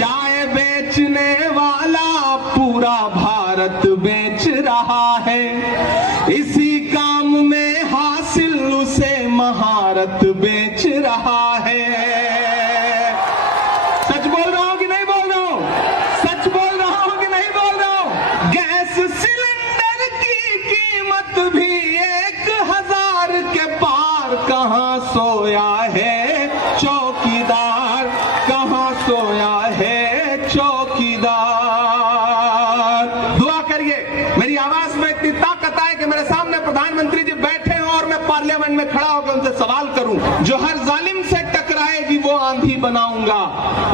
चाय बेचने वाला पूरा भारत बेच रहा है, इसी काम में हासिल उसे महारत बेच रहा है। सच बोल रहा हूं कि नहीं बोल रहा हूं? सच बोल रहा हूं कि नहीं बोल रहा हूं? गैस सिलेंडर की कीमत भी 1000 के पार, कहां सोया है चौकीदार, कहां सोया है चौकीदार। दुआ करिए मेरी आवाज में इतनी ताकत आए कि मेरे सामने प्रधानमंत्री जी बैठे हो और मैं पार्लियामेंट में खड़ा होकर उनसे सवाल करूं। जो हर जालिम से टकराएगी वो आंधी बनाऊंगा,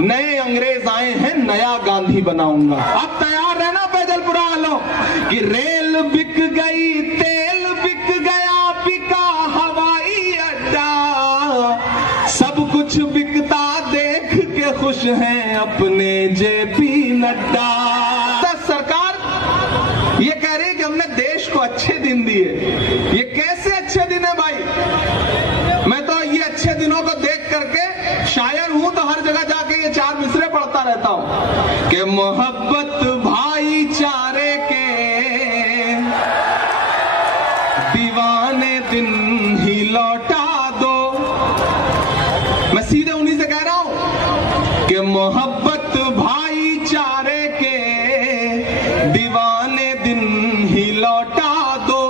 नए अंग्रेज आए हैं नया गांधी बनाऊंगा। अब तैयार रहना पैदलपुरा वालों कि रेल बिक गई, तेल बिक गया, बिका हवाई अड्डा, सब कुछ बिकता देख के खुश हैं अपने जेपी नड्डा। तो सरकार ये कह रही है कि हमने देश को अच्छे दिन दिए। ये कैसे अच्छे दिन है भाई? मैं तो ये अच्छे दिनों को देख करके शायर हूं तो हर जगह जाके ये 4 मिसरे पढ़ता रहता हूं कि मोहब्बत भाईचारे के दीवाने दिन ही लौटा दो। मैं सीधे उन्हीं से कह रहा हूं कि मोहब्बत भाईचारे के दीवाने दिन ही लौटा दो,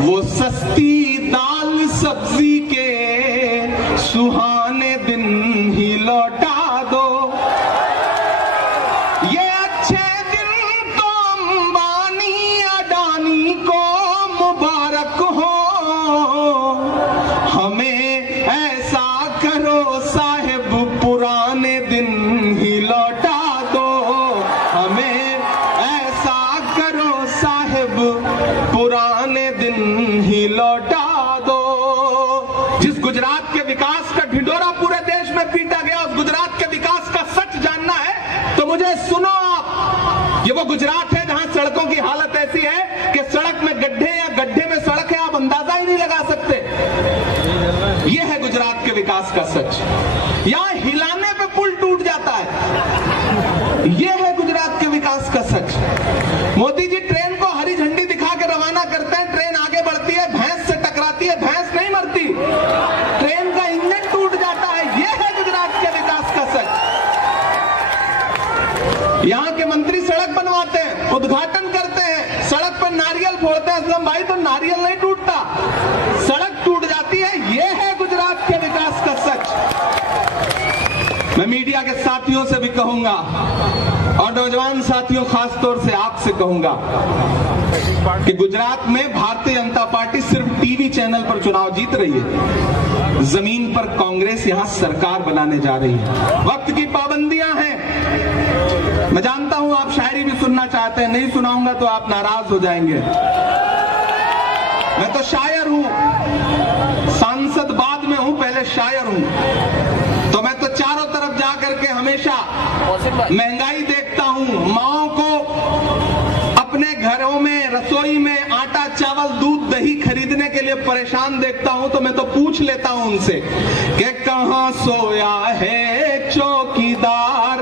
वो सस्ती दाल सब्जी के सुहाने दिन ही लौटा दो। ये अच्छे दिन तो अंबानी अडानी को मुबारक हो, हमें ऐसा करो साहिब पुराने दिन ही लौटा दो, हमें ऐसा करो साहिब पुराने दिन ही लौटा दो। जिस गुजरात के विकास का ढिंढोरा पूरे देश में पीटा गया, उस गुजरात के विकास का सच जानना है तो मुझे सुनो आप। ये वो गुजरात है जहां सड़कों की हालत ऐसी है कि सड़क में गड्ढे या गड्ढे में सड़क है, आप अंदाजा ही नहीं लगा सकते। ये है गुजरात के विकास का सच। यहां हिलाने पे पुल टूट जाता है। ये है गुजरात के विकास का सच। मोदी जी ट्रेन को हरी झंडी दिखा के रवाना करते हैं, ट्रेन आगे बढ़ती है, भैंस से टकराती है, भैंस नहीं मरती, ट्रेन का इंजन टूट जाता है। यह है गुजरात के विकास का सच। यहाँ के मंत्री सड़क बनवाते हैं, उद्घाटन करते हैं, सड़क पर नारियल फोड़ते हैं, असलम भाई तो नारियल नहीं टूटता, सड़क टूट जाती है। यह है गुजरात के विकास का सच। मैं मीडिया के साथियों से भी कहूंगा और नौजवान साथियों खास तौर से आपसे कहूंगा कि गुजरात में भारतीय जनता पार्टी सिर्फ टीवी चैनल पर चुनाव जीत रही है, जमीन पर कांग्रेस यहां सरकार बनाने जा रही है। वक्त की पाबंदियां हैं। मैं जानता हूं आप शायरी भी सुनना चाहते हैं, नहीं सुनाऊंगा तो आप नाराज हो जाएंगे। मैं तो शायर हूं, सांसद बाद में हूं, पहले शायर हूं। तो मैं तो चारों तरफ जा करके हमेशा महंगाई देखता हूं, माओं को अपने घरों में रसोई में आटा चावल दूध दही खरीदने के लिए परेशान देखता हूं, तो मैं तो पूछ लेता हूं उनसे कि कहां सोया है चौकीदार,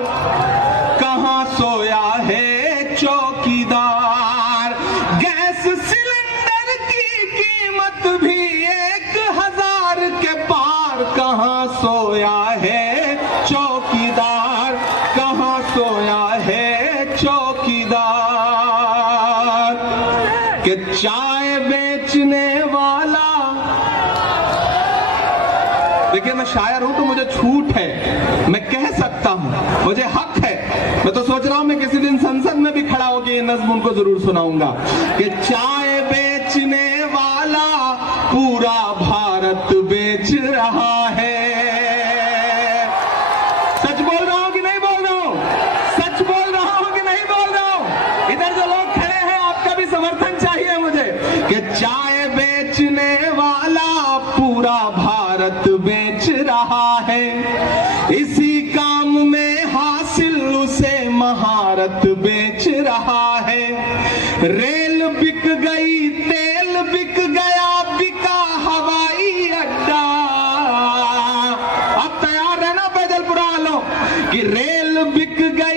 कहां सोया है चौकीदार। गैस सिलेंडर की कीमत भी 1000 के पार, कहां सोया है चौकीदार, कहां सोया है चौकीदार। कि चाय बेचने वाला, देखिए मैं शायर हूं तो मुझे छूट है, मैं कह सकता हूं, मुझे हक है। मैं तो सोच रहा हूं मैं किसी दिन संसद में भी खड़ा होकर ये नज्म उनको जरूर सुनाऊंगा कि चाय बेचने वाला पूरा भारत बेच रहा है। सच बोल रहा हूं कि नहीं बोल रहा हूं? सच बोल रहा हूं कि नहीं बोल रहा हूं? इधर जो लोग खड़े हैं आपका भी समर्थन चाहिए मुझे कि चाय बेचने वाला पूरा भारत बेच रहा है, इसी काम में हासिल उसे महारत बेच रहा है। रेल बिक गई, तेल बिक गया, बिका हवाई अड्डा। अब तैयार रहना पैदलपुरा वालों कि रेल बिक गई,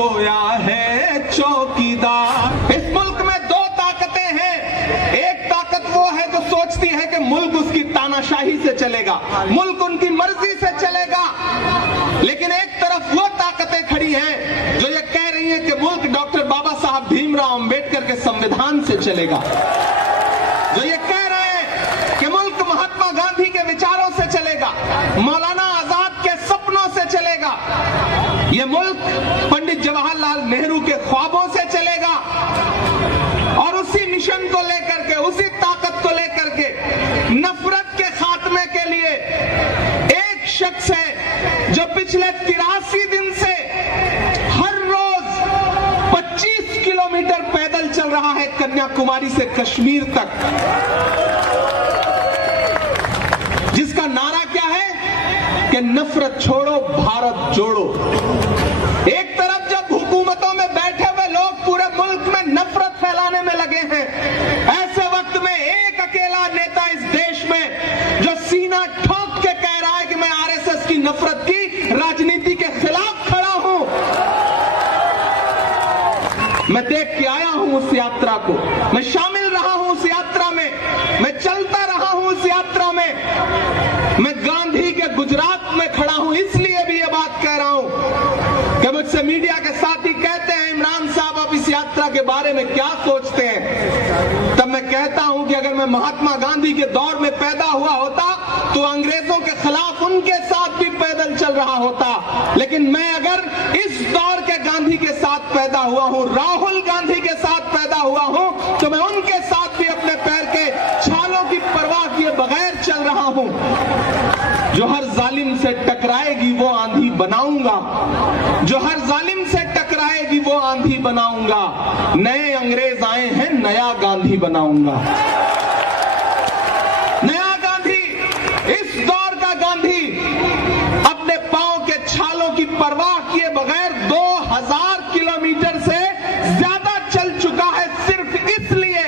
सोया है चौकीदार। इस मुल्क में दो ताकतें हैं। एक ताकत वो है जो सोचती है कि मुल्क उसकी तानाशाही से चलेगा, मुल्क उनकी मर्जी से चलेगा, लेकिन एक तरफ वो ताकतें खड़ी हैं जो ये कह रही हैं कि मुल्क डॉक्टर बाबा साहब भीमराव अंबेडकर के संविधान से चलेगा, जो ये कह रहे हैं कि मुल्क महात्मा गांधी के विचारों से चलेगा, मौलाना आजाद के सपनों से चलेगा, ये मुल्क पंडित जवाहरलाल नेहरू के ख्वाबों से चलेगा। और उसी मिशन को लेकर के, उसी ताकत को लेकर के नफरत के खात्मे के लिए एक शख्स है जो पिछले 83 दिन से हर रोज 25 किलोमीटर पैदल चल रहा है कन्याकुमारी से कश्मीर तक, जिसका नारा क्या है कि नफरत छोड़ो भारत जोड़ो। एक तरफ जब हुकूमतों में बैठे हुए लोग पूरे मुल्क में नफरत फैलाने में लगे हैं, ऐसे वक्त में एक अकेला नेता इस देश में जो सीना ठोक के कह रहा है कि मैं आरएसएस की नफरत की राजनीति के खिलाफ खड़ा हूं। मैं देख के आया हूं उस यात्रा को, मैं शामिल रहा हूं उस यात्रा में, मैं चलता रहा हूं उस यात्रा में, मैं गांधी के गुजरात में खड़ा हूं, इसलिए भी ये बात कह रहा हूं कि मुझसे मीडिया के साथी कहते हैं इमरान साहब आप इस यात्रा के बारे में क्या सोचते हैं, तब मैं कहता हूं कि अगर मैं महात्मा गांधी के दौर में पैदा हुआ होता तो अंग्रेजों के खिलाफ उनके साथ भी पैदल चल रहा होता, लेकिन मैं अगर इस दौर के गांधी के साथ पैदा हुआ हूं, राहुल गांधी के साथ पैदा हुआ हूं, तो मैं उनके साथ भी अपने पैर के छालों की परवाह किए बगैर चल रहा हूं। जो हर जालिम से टकराएगी वो आंधी बनाऊंगा, जो हर जालिम से टकराएगी वो आंधी बनाऊंगा। नए अंग्रेज आए हैं, नया गांधी बनाऊंगा। नया गांधी, इस दौर का गांधी अपने पांव के छालों की परवाह किए बगैर 2000 किलोमीटर से ज्यादा चल चुका है, सिर्फ इसलिए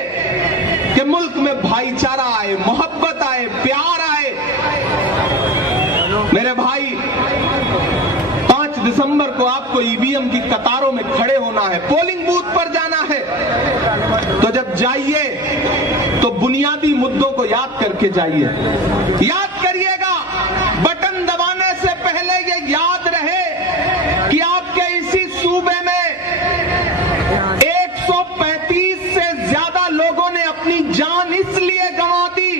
कि मुल्क में भाईचारा आए, मोहब्बत आए, प्यार आए। मेरे भाई, 5 दिसंबर को आपको ईवीएम की कतारों में खड़े होना है, पोलिंग बूथ पर जाना है, तो जब जाइए तो बुनियादी मुद्दों को याद करके जाइए। याद करिएगा, बटन दबाने से पहले ये याद रहे कि आपके इसी सूबे में 135 से ज्यादा लोगों ने अपनी जान इसलिए गंवा दी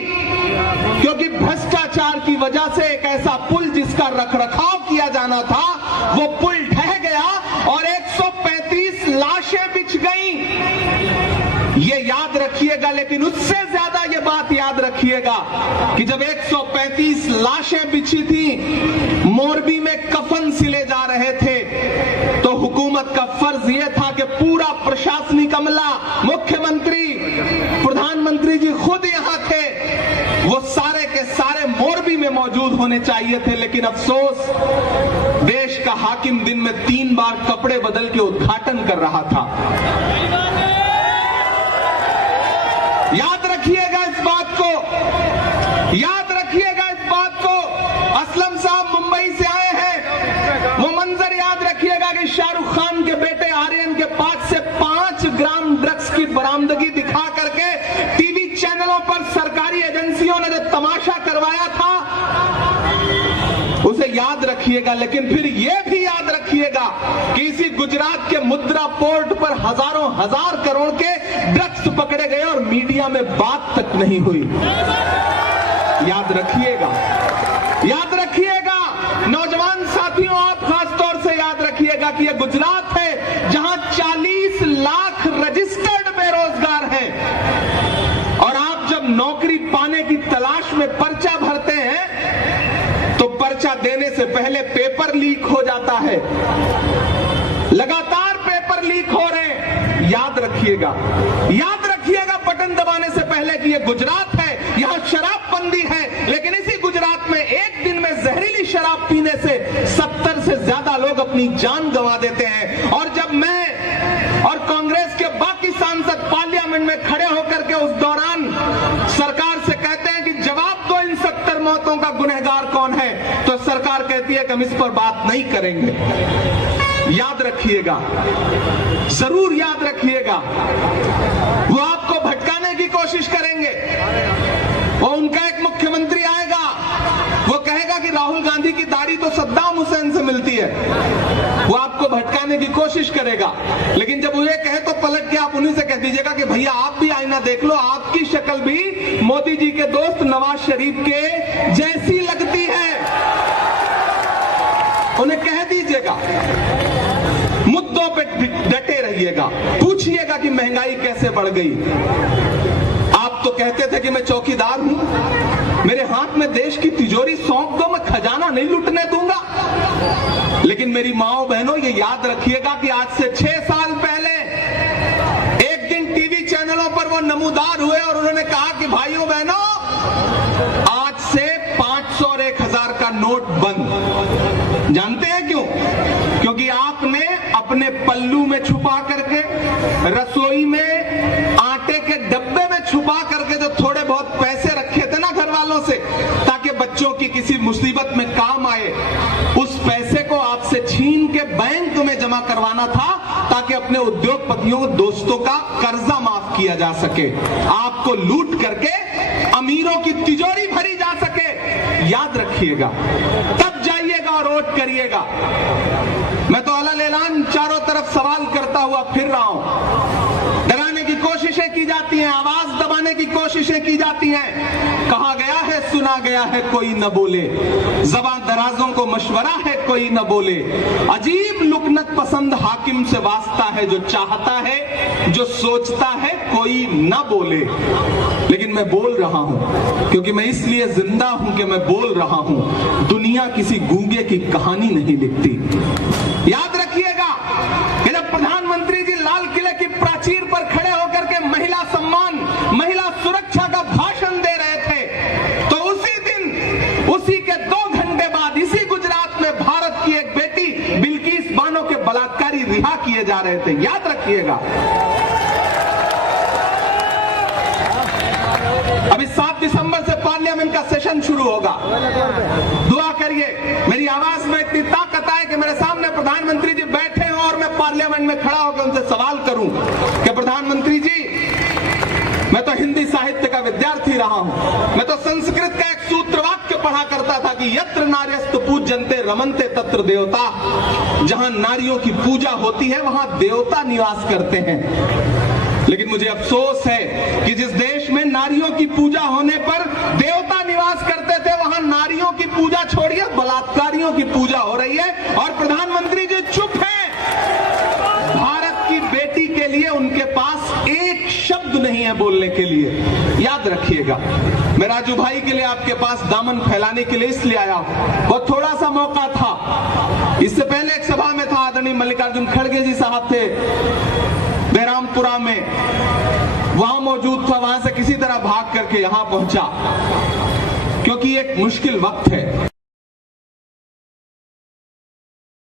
क्योंकि भ्रष्टाचार की वजह से एक ऐसा पुल जिसका रखरखाव किया जाना था वो पुल ढह गया और 135 लाशें बिछ गईं। ये याद रखिएगा, लेकिन उससे ज्यादा ये बात याद रखिएगा कि जब 135 लाशें बिछी थी, मोरबी में कफन सिले जा रहे थे, तो हुकूमत का फर्ज यह था कि पूरा प्रशासनिक अमला, मुख्यमंत्री, प्रधानमंत्री जी खुद यहां थे, वो सारे के सारे मोरबी में मौजूद होने चाहिए थे। लेकिन अफसोस, देश का हाकिम दिन में 3 बार कपड़े बदल के उद्घाटन कर रहा था। याद रखिएगा इस बात को, याद रखिएगा इस बात को। असलम साहब मुंबई से आए हैं, वो मंजर याद रखिएगा कि शाहरुख खान के बेटे आर्यन के पास से 5 ग्राम ड्रग्स की बरामदगी दिखा करके टीवी चैनलों पर सरकारी एजेंसियों ने जो तमाशा करवाया था उसे याद रखिएगा। लेकिन फिर यह भी याद रखिएगा कि इसी गुजरात के मुद्रा पोर्ट पर हजारों हजार करोड़ के ड्रग्स पकड़े गए और मीडिया में बात तक नहीं हुई। याद रखिएगा, याद रखिएगा नौजवान साथियों, आप खास तौर से याद रखिएगा कि यह गुजरात है जहां 40 लाख रजिस्टर्ड बेरोजगार हैं, और आप जब नौकरी पाने की तलाश में पर्चा भरते हैं तो पर्चा देने से पहले पेपर लीक हो जाता है, लगातार पेपर लीक हो रहे हैं। याद रखिएगा, याद रखिएगा बटन दबाने से पहले कि यह गुजरात है, यहां शराबबंदी है, लेकिन इसी गुजरात में एक दिन में जहरीली शराब पीने से 70 से ज्यादा लोग अपनी जान गंवा देते हैं। और जब मैं और कांग्रेस के बाकी सांसद पार्लियामेंट में खड़े होकर के उस दौरान सरकार से कहते हैं कि जवाब दो इन 70 मौतों का गुनहगार कौन है, तो सरकार कहती है कि हम इस पर बात नहीं करेंगे। याद रखिएगा, जरूर याद रखिएगा, वो आपको भटकाने की कोशिश करेंगे। वो उनका एक मुख्यमंत्री आएगा, वो कहेगा कि राहुल गांधी की दाढ़ी तो सद्दाम हुसैन से मिलती है, वो आपको भटकाने की कोशिश करेगा। लेकिन जब वो ये कहे तो पलट के आप उन्हीं से कह दीजिएगा कि भैया आप भी आईना देख लो, आपकी शक्ल भी मोदी जी के दोस्त नवाज शरीफ के जैसी लगती है। उन्हें कह दीजिएगा, मुद्दों पे डटे रहिएगा, पूछिएगा कि महंगाई कैसे बढ़ गई। आप तो कहते थे कि मैं चौकीदार हूं, मेरे हाथ में देश की तिजोरी सौंप दो, मैं खजाना नहीं लूटने दूंगा। लेकिन मेरी माओ बहनों, ये याद रखिएगा कि आज से 6 साल पहले एक दिन टीवी चैनलों पर वो नमूदार हुए और उन्होंने कहा कि भाइयों बहनों, आज से 500 और 1000 का नोट बंद। जानते हैं क्यों? क्योंकि आपने अपने पल्लू में छुपा करके, रसोई में आटे के डब्बे में छुपा करके जो थोड़े बहुत पैसे रखे थे ना घर वालों से, ताकि बच्चों की किसी मुसीबत में काम आए, उस पैसे को आपसे छीन के बैंक में जमा करवाना था, ताकि अपने उद्योगपतियों, दोस्तों का कर्जा माफ किया जा सके, आपको लूट करके अमीरों की तिजोरी भरी जा सके। याद रखिएगा, तब जाइएगा और वोट करिएगा। मैं तो अलग ऐलान चारों तरफ सवाल करता हुआ फिर रहा हूं। डराने की कोशिशें की जाती हैं, आवाज दबाने की कोशिशें की जाती हैं। कहा गया है, सुना गया है, कोई न बोले, ज़बां दराजों को मशवरा है, कोई न बोले। अजीब लुकनत पसंद हाकिम से वास्ता है, जो चाहता है, जो सोचता है, कोई न बोले। लेकिन मैं बोल रहा हूं, क्योंकि मैं इसलिए जिंदा हूं कि मैं बोल रहा हूं। दुनिया किसी गूंगे की कहानी नहीं लिखती। याद रखिएगा कि जब प्रधानमंत्री जी लाल किले की प्राचीर पर खड़े होकर के महिला सम्मान, महिला सुरक्षा का भाषण दे रहे थे, तो उसी दिन, उसी के 2 घंटे बाद, इसी गुजरात में भारत की एक बेटी बिल्किस बानो के बलात्कारी रिहा किए जा रहे थे। याद रखिएगा। अभी 7 दिसंबर से पार्लियामेंट का सेशन शुरू होगा। दुआ करिए, मेरी आवाज में इतनी ताकत आए कि मेरे सामने प्रधानमंत्री जी बैठे हो और मैं पार्लियामेंट में खड़ा होकर उनसे सवाल करूं कि प्रधानमंत्री जी, मैं तो हिंदी साहित्य का विद्यार्थी रहा हूं, मैं तो संस्कृत का एक सूत्र वाक्य पढ़ा करता था कि यत्र नार्यस्तु पूज्यन्ते रमन्ते तत्र देवता। जहां नारियों की पूजा होती है, वहां देवता निवास करते हैं। लेकिन मुझे अफसोस है कि जिस देश में नारियों की पूजा होने पर देवता निवास करते थे, वहां नारियों की पूजा छोड़िए, बलात्कारियों की पूजा हो रही है और प्रधानमंत्री जी चुप हैं। भारत की बेटी के लिए उनके पास एक शब्द नहीं है बोलने के लिए। याद रखिएगा, मैं राजू भाई के लिए आपके पास दामन फैलाने के लिए इसलिए आया हूं। बहुत थोड़ा सा मौका था। इससे पहले एक सभा में था, आदरणीय मल्लिकार्जुन खड़गे जी साहब थे बेरामपुरा में, वहां मौजूद था, वहां से किसी तरह भाग करके यहां पहुंचा, क्योंकि एक मुश्किल वक्त है।